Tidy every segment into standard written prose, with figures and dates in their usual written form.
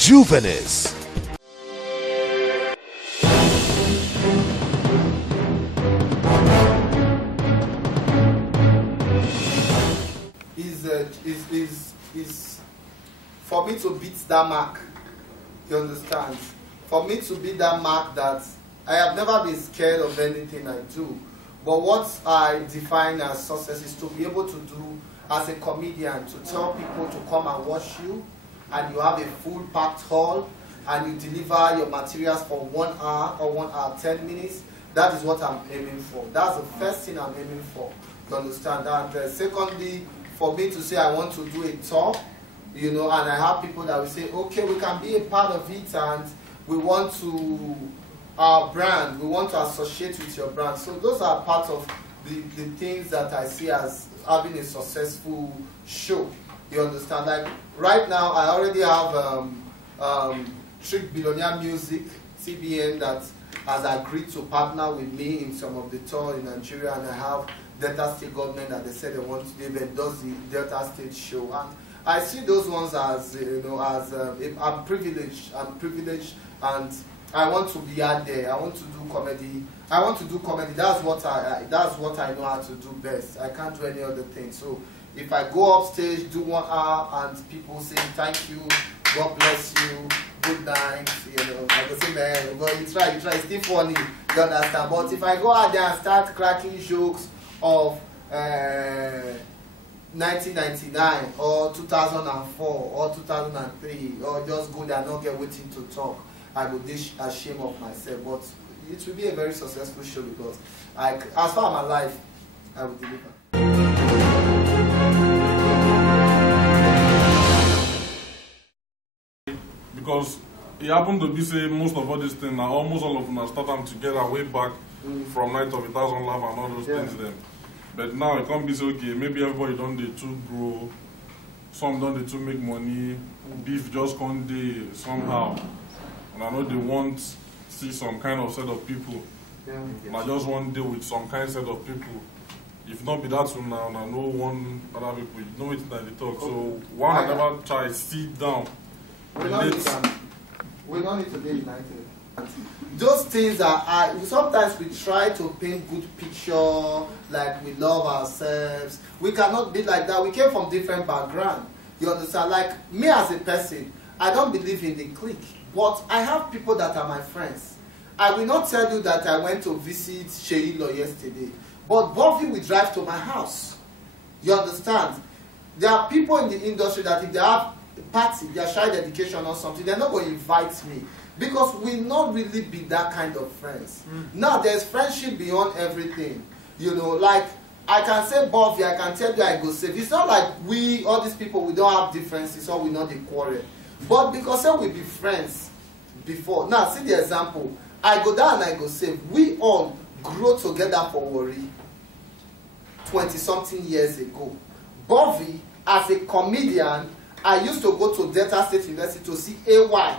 Juvenis. Is for me to beat that mark, you understand? For me to beat that mark, that I have never been scared of anything I do. But what I define as success is to be able to do as a comedian, to tell people to come and watch you, and you have a full packed hall, and you deliver your materials for 1 hour or 1 hour 10 minutes. That is what I'm aiming for. That's the first thing I'm aiming for. You understand that? Secondly, for me to say I want to do a tour, you know, and I have people that will say, okay, we can be a part of it, and we want to, our brand, we want to associate with your brand. So those are part of the things that I see as having a successful show. You understand? Like right now, I already have Trick Billionaire Music, TBN, that has agreed to partner with me in some of the tour in Nigeria, and I have Delta State government that they said they want to endorse the Delta State show. And I see those ones as, you know, as I'm privileged. I'm privileged, and I want to be out there. I want to do comedy. I want to do comedy. That's what I know how to do best. I can't do any other thing. So if I go up stage, do 1 hour, and people say thank you, God bless you, good night, you know, I go say, man, well, you try, it's still funny, you understand? But if I go out there and start cracking jokes of 1999 or 2004 or 2003, or just go there and not get waiting to talk, I will be ashamed of myself. But it will be a very successful show, because as far as my life, I will deliver. Because it happened to be, say, most of all these things, almost all of them start them together way back from Night of 1,000 Love and all those things then. But now it can't be so, okay, maybe everybody done the to grow, some done the to make money, beef just can't day somehow. And I know they want see some kind of set of people. And I just want to deal with some kind of set of people. If not be that soon now, I know one other people, you know it's that they talk. So one I never try to sit down. We don't need to be united. Those things are, sometimes we try to paint good picture, like we love ourselves. We cannot be like that. We came from different background. You understand? Like me as a person, I don't believe in the clique, but I have people that are my friends. I will not tell you that I went to visit Sheilo yesterday, but Bobby will drive to my house. You understand? There are people in the industry that if they have a party, their child education or something, they're not going to invite me, because we not really be that kind of friends. Now there's friendship beyond everything. You know, like I can say Bobby, I can tell you I go save. It's not like we, all these people, we don't have differences or we not the quarrel. But because we be friends before. Now see the example. I go down and I go save. We all grow together for Warri 20-something years ago. Bobby, as a comedian, I used to go to Delta State University to see AY.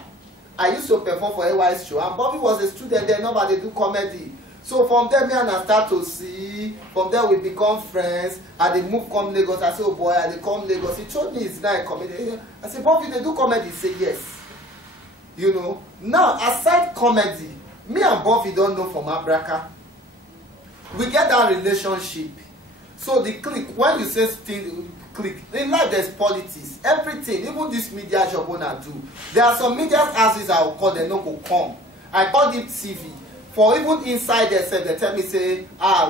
I used to perform for AY's show, and Bobby was a student there. Nobody do comedy. So from there, me and I start to see. From there, we become friends. And they move come Lagos. I say, oh boy, and they come Lagos. He told me he's not a comedian. I said, Bobby, they do comedy. He said yes. You know. Now, aside comedy, me and Bobby don't know from Abraka. We get that relationship. So the clique, when you say clique, in life there's politics, everything, even this media job wanna do. There are some media houses I will call, they no go come. I call it TV. For even inside they said, they tell me say,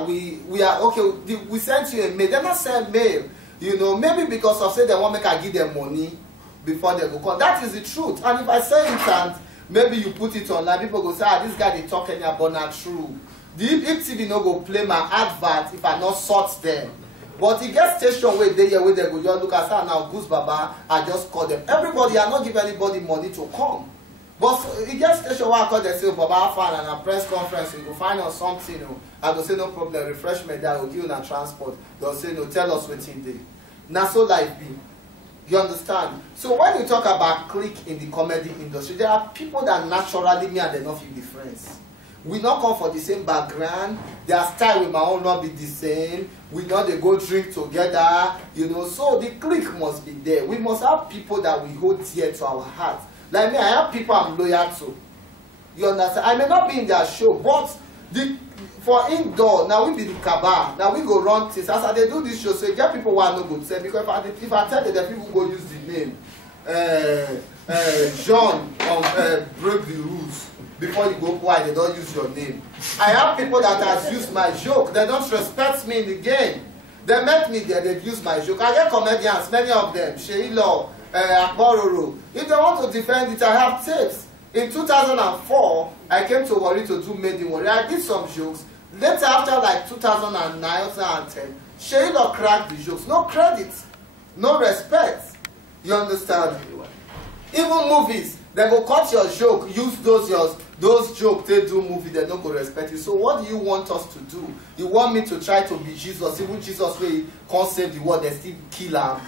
we are okay, we sent you a mail. They not send mail, you know, maybe because of say they want make I give them money before they go come. That is the truth. And if I say it and maybe you put it online, people go say, this guy they talk anyhow, but not true. If TV no go play my advert if I not sort them. But it gets station where they go just look at her now, Goose Baba, I just call them. Everybody, I not give anybody money to come. But it gets station where I call them, say, Baba fan and a press conference, you go find out something, you know. I go say no problem, refreshment there, I will give you a transport. They'll say no, tell us what in day. Now so life be. You understand? So when you talk about clique in the comedy industry, there are people that naturally me and they not feel be friends. We not come for the same background. Their style with my own not be the same. We know they go drink together, you know. So the clique must be there. We must have people that we hold dear to our heart. Like me, I have people I'm loyal to. You understand? I may not be in their show, but for indoor, now we be the cabal. Now we go run things. As they do this show, so you get people who are no good say, because if I tell you that people go use the name John break the rules before you go quiet, they don't use your name. I have people that have used my joke. They don't respect me in the game. They met me there, they've used my joke. I get comedians, many of them, Sheilo, Akbororo. If they want to defend it, I have tapes. In 2004, I came to Warri to do Made in Warri. I did some jokes. Later, after like 2009, 2010, Sheilo cracked the jokes. No credit, no respect. You understand? Even movies, they go cut your joke, use those jokes they do movie, they don't go respect you. So what do you want us to do? You want me to try to be Jesus, even Jesus way can't save the world, they still kill him.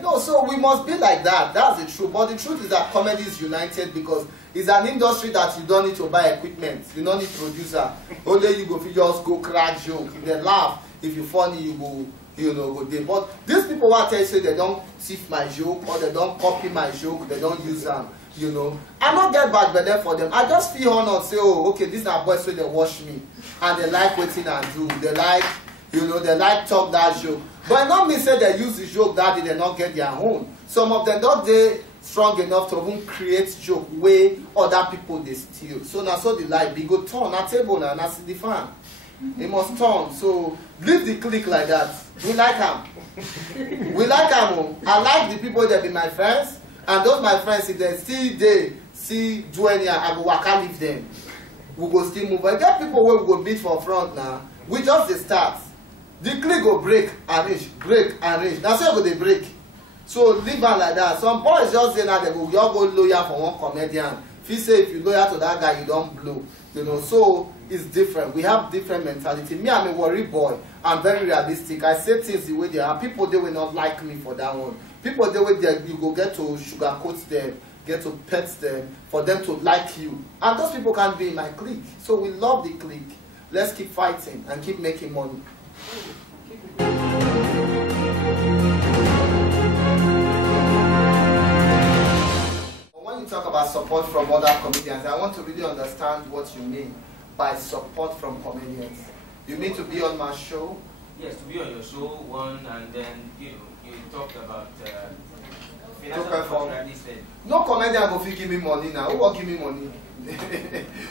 No, so we must be like that. That's the truth. But the truth is that comedy is united because it's an industry that you don't need to buy equipment. You don't need producer. Only you go just go crack joke. If they laugh, if you funny, you go. You know, go there. But these people want to tell you they don't sift my joke or they don't copy my joke, they don't use them. You know, I don't get bad better for them. I just feel honored, say, oh, okay, these are boys so they watch me and they like waiting and do. They like, you know, they like talk that joke. But not me say they use the joke that they not get their own. Some of them not they strong enough to even create joke way other people they steal. So now so they like be go turn a table and that's the fan. It must turn. So leave the clique like that. We like them. We like them. I like the people that be my friends. And those my friends, if they see do any, I go waka leave them. We go still move. But get people where we go beat for front now. We just the start. The clique go break and reach. Now so go they break. So leave them like that. Some boys just say now they go, you all go loyal for one comedian. If you say if you loyal to that guy, you don't blow. You know, so it's different. We have different mentality. Me, I'm a Warri boy. I'm very realistic. I say things the way they are. People they will not like me for that one. People they will you go get to sugarcoat them, get to pet them for them to like you. And those people can't be in my clique. So we love the clique. Let's keep fighting and keep making money. When you talk about support from other comedians, I want to really understand what you mean by support from comedians. You mean to be on my show? Yes, to be on your show, one, and then you talked about financial perform. support. No comedian go fit give me money now. Who will give me money?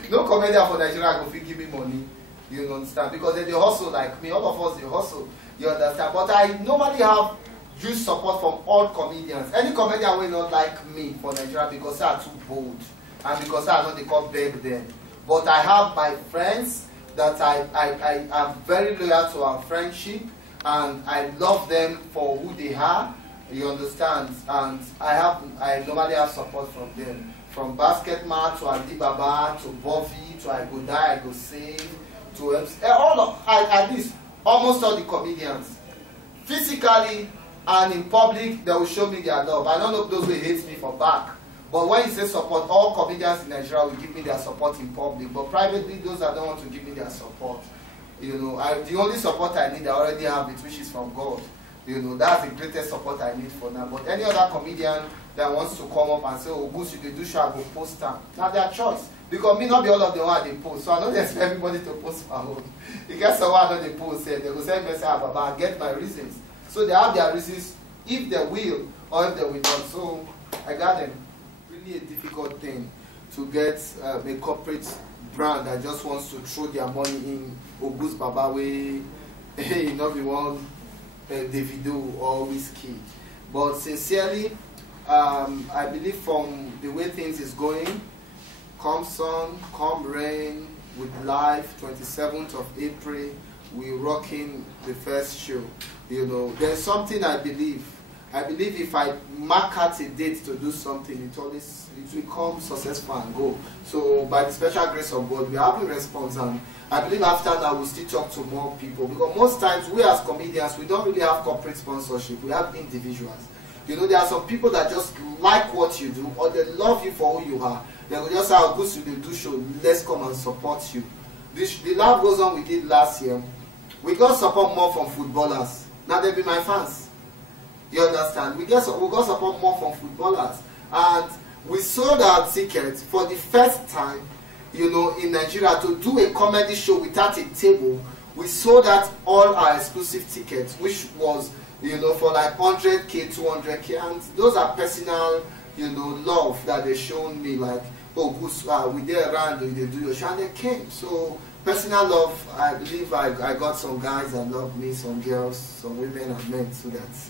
No comedian for Nigeria go fit give me money. You understand? Because they hustle like me. All of us they hustle. You understand? But I normally have huge support from all comedians. Any comedian will not like me for Nigeria because they are too bold and because I know they can't beg them. But I have my friends that I am very loyal to our friendship and I love them for who they are. You understand? And I normally have support from them. From Basketman to Alibaba to Bobby to I Go Die, I Go Save to all of at least almost all the comedians. Physically and in public, they will show me their love. I don't know if those will hate me for back. But when you say support, all comedians in Nigeria will give me their support in public. But privately, those that don't want to give me their support, you know, the only support I need, I already have it, which is from God. You know, that's the greatest support I need for now. But any other comedian that wants to come up and say, oh, Goose, you do show, I go post them. Now their choice. Because me not be all of the one they post. So I don't expect everybody to post my own. You get someone that they post, they go say, I get my reasons. So they have their reasons if they will or if they will not. So I got them. Really a difficult thing to get a corporate brand that just wants to throw their money in Ogus Baba way, hey, not be one Davido or Whiskey. But sincerely, I believe from the way things is going, come sun, come rain, with live 27th of April, we're rocking the first show. You know, there's something I believe. I believe if I mark out a date to do something, it will come successful and go. So by the special grace of God, we are having response, and I believe after that we'll still talk to more people. Because most times we as comedians, we don't really have corporate sponsorship. We have individuals. You know, there are some people that just like what you do, or they love you for who you are. They will just say, "How good you do show? Let's come and support you." The Love Goes On we did last year, we got support more from footballers. Now they be my fans. You understand? We got support more from footballers, and we sold our tickets for the first time, you know, in Nigeria to do a comedy show without a table. We sold out all our exclusive tickets, which was, you know, for like 100K, 200K, and those are personal, you know, love that they shown me, like, oh, we there around, they do your show, and they came. So personal love, I believe I got some guys that love me, some girls, some women and men, so that's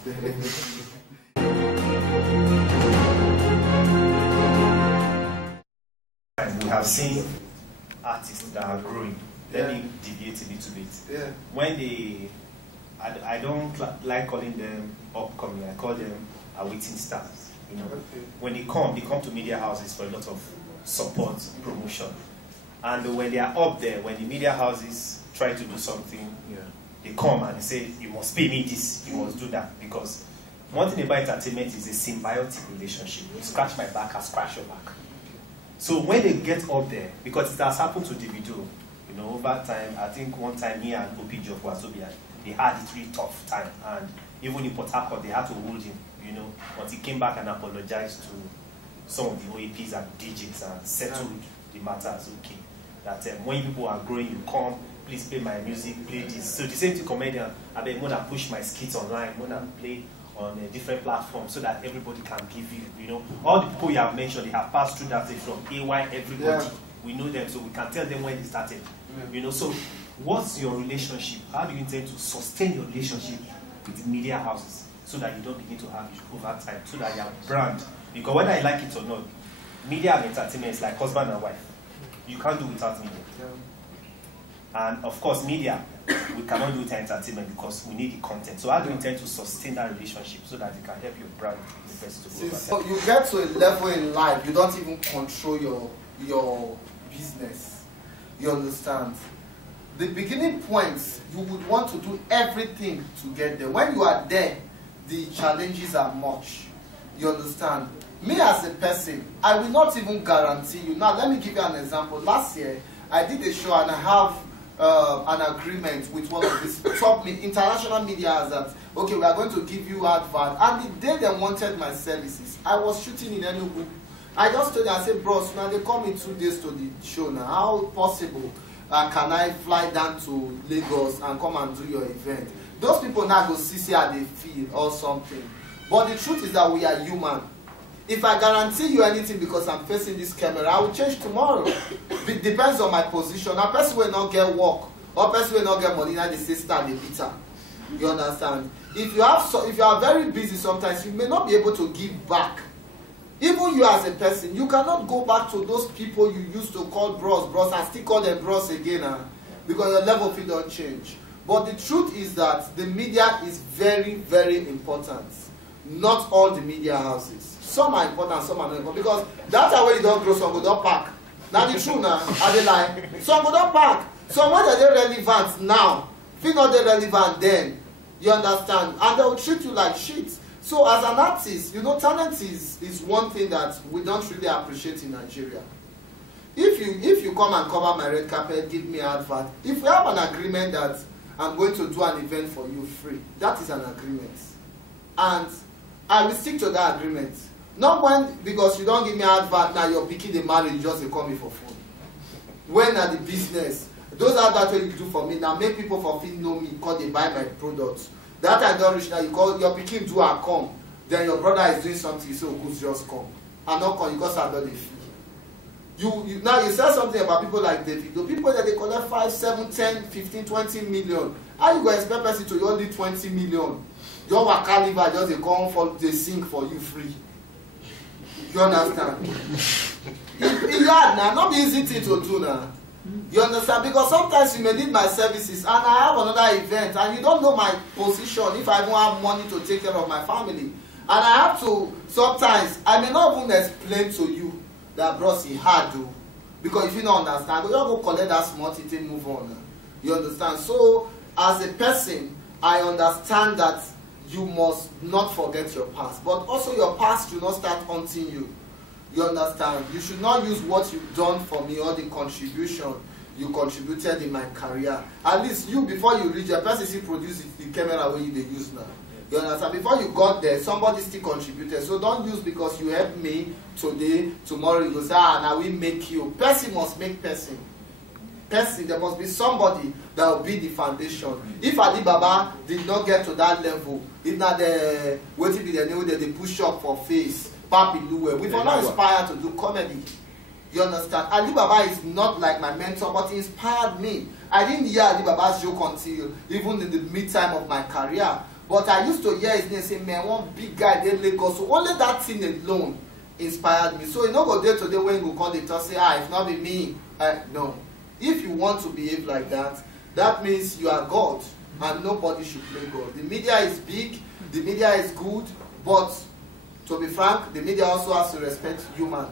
we have seen artists that are growing. Let me deviate a little bit. Yeah. When they, I don't like calling them upcoming. I call them awaiting stars. You know, when they come to media houses for a lot of support, promotion, and when they are up there, when the media houses try to do something, they come and they say, "You must pay me this. You must do that." Because one thing about entertainment is a symbiotic relationship. You scratch my back, I scratch your back. So when they get up there, because it has happened to Davido, you know, over time, I think one time he and Obi Jokwasobia, they had a really tough time, and even in Port Harcourt, they had to hold him, you know, but he came back and apologized to some of the OAPs and DJs and settled the matters. Okay, that when people are growing, you come, please play my music, play this. So the same thing, comedian, I mean, when I push my skits online, when I play on a different platform so that everybody can give you know, all the people you have mentioned, they have passed through that thing from AY, everybody. We know them, so we can tell them when they started. You know, so what's your relationship? How do you intend to sustain your relationship with the media houses so that you don't begin to have it over time, so that your brand, because whether I like it or not, media and entertainment is like husband and wife. You can't do without media. And of course, media, we cannot do without entertainment because we need the content. So how do you intend to sustain that relationship so that it can help your brand the best to go? So you get to a level in life, you don't even control your business. You understand? The beginning points, you would want to do everything to get there. When you are there, the challenges are much. You understand? Me as a person, I will not even guarantee you. Now, let me give you an example. Last year, I did a show and I have an agreement with one of these top international media that, okay, we are going to give you advert. And the day they wanted my services, I was shooting in Enugu. I just told them, I said, bros, now they come in 2 days to the show now. How possible can I fly down to Lagos and come and do your event? Those people now go see how they feel or something. But the truth is that we are human. If I guarantee you anything because I'm facing this camera, I will change tomorrow. It depends on my position. A person will not get work, or a person will not get money, and they say start the bitter. You understand? If you are very busy sometimes, you may not be able to give back. Even you as a person, you cannot go back to those people you used to call bros, and still call them bros again, because your level of it don't change. But the truth is that the media is very, very important. Not all the media houses. Some are important, some are not important. Because that's how you don't grow, some go don't pack. Now the truth now, are they lie? Some go don't pack. So when are they relevant now? If not they relevant then, you understand? And they will treat you like shit. So as an artist, you know, talent is one thing that we don't really appreciate in Nigeria. If you come and cover my red carpet, give me advert. If we have an agreement that I'm going to do an event for you free, that is an agreement. And I will stick to that agreement. Not when, because you don't give me advert, now you're picking the marriage, you just call me for phone. When are the business? Those adverts you do for me, now make people for free know me because they buy my products. That I don't reach now, you call your picking do and come. Then your brother is doing something, so goods just come. And not come, because I don't fee. Now you say something about people like Davido, people that they collect 5, 7, 10, 15, 20 million. How you go expect person to only 20 million? Your waka liver just they come for they sing for you free. You understand? It's hard now, not be easy thing to do now. You understand? Because sometimes you may need my services and I have another event and you don't know my position if I don't have money to take care of my family. And I have to, sometimes, I may not even explain to you that bros is hard though. Because if you don't understand, you don't go collect that small thing and move on. You understand? So, as a person, I understand that you must not forget your past. But also your past should not start haunting you. You understand? You should not use what you've done for me or the contribution you contributed in my career. At least you, before you reach a person, you produce the camera where you they use now. You understand? Before you got there, somebody still contributed. So don't use because you help me today, tomorrow you go say, now we make you. Person must make person. Person, there must be somebody that will be the foundation. If Ali Baba did not get to that level, if not the waiting be the new that they push up for face, Papi Luwe, we were not inspired to do comedy. You understand? Ali Baba is not like my mentor, but he inspired me. I didn't hear Ali Baba's joke until even in the mid-time of my career. But I used to hear his name say, man, one big guy they Lagos. So only that thing alone inspired me. So you know go there today when you call the talk say, if not be me, no. If you want to behave like that, that means you are God and nobody should play God. The media is big, the media is good, but to be frank, the media also has to respect human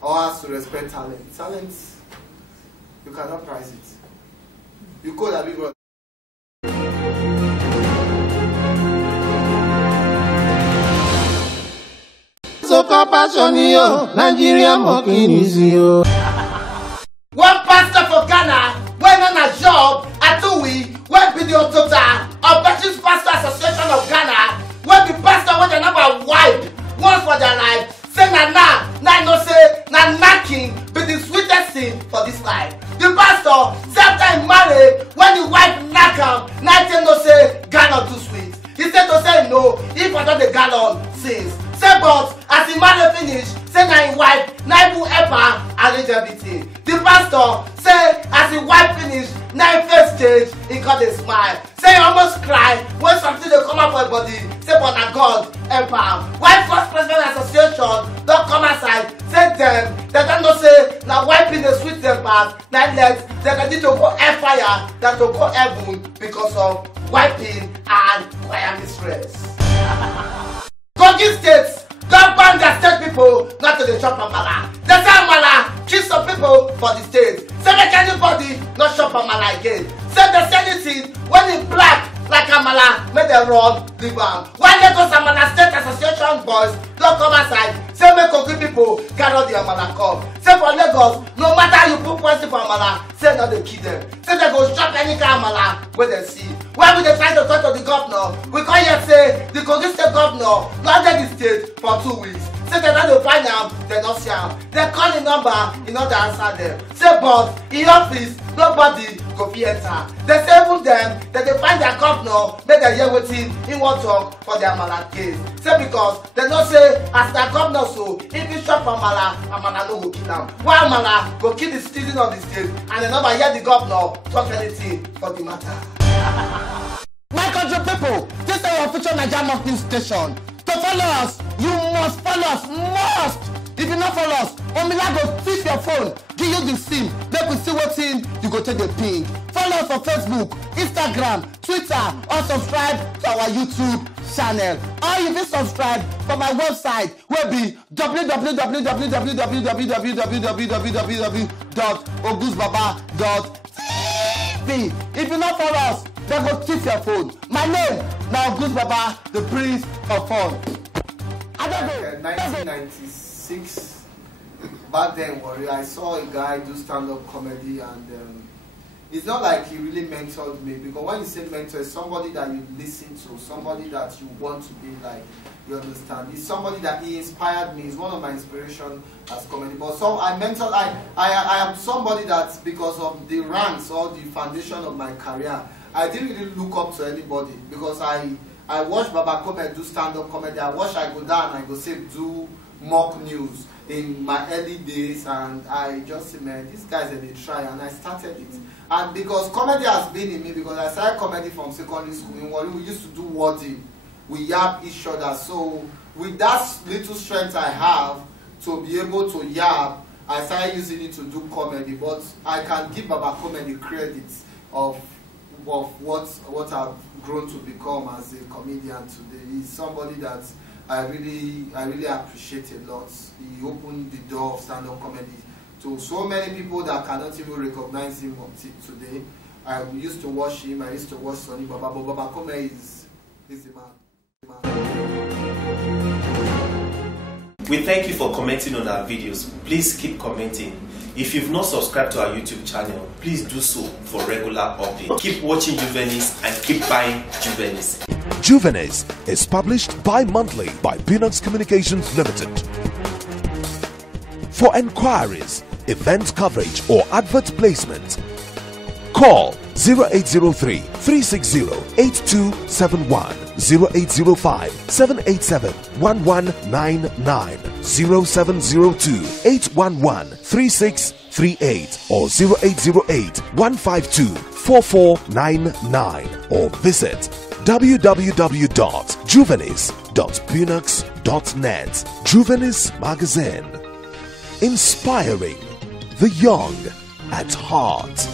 or has to respect talent. Talent, you cannot price it. You could have been So compassion yo, Nigeria mocking is you. One pastor for Ghana went on a job at Tui, went video tutor of Baptist Pastor Association of Ghana, went the pastor with the number wipe once for their life. Say na no say na knacking be the sweetest thing for this life. The pastor sometime married when the wife knack him, na no say Ghana too sweet. He said to say no, if I don't the gallon since. Say but as he married finish, say na him wife, na him help arrange everything. The pastor say as he wife finish, na him first stage, he got a smile. Say he almost cry when something dey come out for him body. Say but na God help am. Why First President Association don come outside, say dem don't know say na wiping the sweet them pass, na legs dem ready to go hellfire than to go heaven because of wiping and choir mistress. Kogi State don ban their state people not to dey chop amala. They say amala kill some people for the state. Say make anybody not chop amala again. Say the anything when e black like amala make dem run leave am. Why Lagos Amala State Association boys don come outside say make Kogi people carry the amala come. Say for Lagos no matter how you put poison for amala, say no dey kill them. Say they go chop any kind amala wey dem see. When we dey try to talk to the governor, we come here say the Kogi State governor landed the state for 2 weeks. Say they no dey find am, they no see am. They call the number, he no dey answer them. Say but in office nobody go fit enter. They say even them, they dey find their governor make dem hear wetin he wan talk for their amala case. Say because they know say as their governor so, if he chop amala, amala no go kill am. Why amala go kill the citizen of the state and they never hear the governor talk anything for the matter. My country people, this is our official Nigeria Mocking station. To follow us, you must follow us, must. If you not follow us, Omila go fix your phone, give you the SIM, make we see what's in, you go take the ping. Follow us on Facebook, Instagram, Twitter, or subscribe to our YouTube channel. Or you can subscribe for my website, will be www.oguzbaba.tv. If you not follow us, then go fix your phone. My name now Oguz Baba, the Prince of Fun. 1996, back then, I saw a guy do stand-up comedy, and it's not like he really mentored me, because when you say mentor, it's somebody that you listen to, somebody that you want to be like, you understand? It's somebody that he inspired me. He's one of my inspiration as comedy. But so I am somebody that, because of the ranks or the foundation of my career, I didn't really look up to anybody, because I watched Baba Kome do stand-up comedy. I watched I go down and I go say do mock news in my early days, and I just said, man, these guys they try, and I started it. And because comedy has been in me, because I started comedy from secondary school in Wari, we used to do wording. We yap each other. So with that little strength I have to be able to yap, I started using it to do comedy. But I can give Baba Kome the credit of what I've grown to become as a comedian today. He's somebody that I really appreciate a lot. He opened the door of stand-up comedy to so many people that cannot even recognize him today. I used to watch him, I used to watch Sonny Baba, but Baba Kome is the man. We thank you for commenting on our videos. Please keep commenting. If you've not subscribed to our YouTube channel, please do so for regular updates. Keep watching Juvenis and keep buying Juvenis. Juvenis is published bi-monthly by Phoenix Communications Limited. For enquiries, event coverage or advert placement, call 0803 360 8271, 0805 787 1199, 0702 811 3638 or 0808 152 4499 or visit www.juvenis.phoenix.net. Juvenis Magazine, inspiring the young at heart.